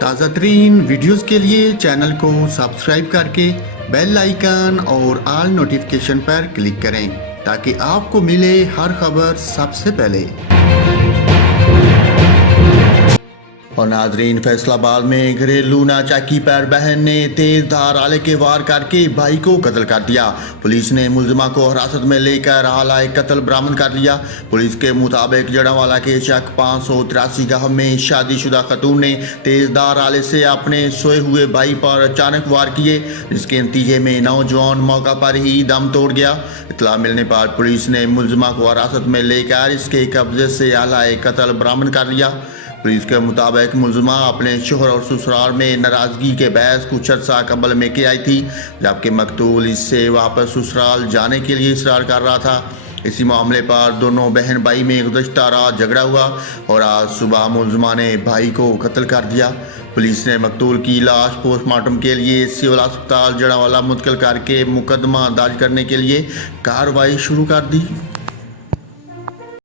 تازہ ترین ویڈیوز کے لیے چینل کو سبسکرائب کر کے بیل آئیکن اور آل نوٹیفیکیشن پر کلک کریں تاکہ آپ کو ملے ہر خبر سب سے پہلے۔ اور ناظرین، فیصل آباد میں گھریلو ناچاکی پر بہن نے تیز دھار آلے کے وار کر کے بھائی کو قتل کر دیا۔ پولیس نے ملزمہ کو حراست میں لے کر آلہ قتل برآمد کر لیا۔ پولیس کے مطابق جڑاوالا کے چک 583 گاہ میں شادی شدہ خاتون نے تیز دھار آلے سے اپنے سوئے ہوئے بھائی پر اچانک وار کیے، جس کے نتیجے میں نوجوان موقع پر ہی دم توڑ گیا۔ اطلاع ملنے پر پولیس نے ملزمہ کو حراست میں لے کر اس کے قبضے سے آلہ قتل برآمد کر لیا۔ پولیس کے مطابق ملزمہ اپنے شوہر اور سسرال میں ناراضگی کے باعث کچھ عرصہ قبل میں کے آئی تھی، جبکہ مقتول اس سے واپس سسرال جانے کے لیے اصرار کر رہا تھا۔ اسی معاملے پر دونوں بہن بھائی میں گزشتہ رات جھگڑا ہوا اور آج صبح ملزمہ نے بھائی کو قتل کر دیا۔ پولیس نے مقتول کی لاش پوسٹ مارٹم کے لیے سول ہسپتال جڑاوالا منتقل کر کے مقدمہ درج کرنے کے لیے کارروائی شروع کر دی۔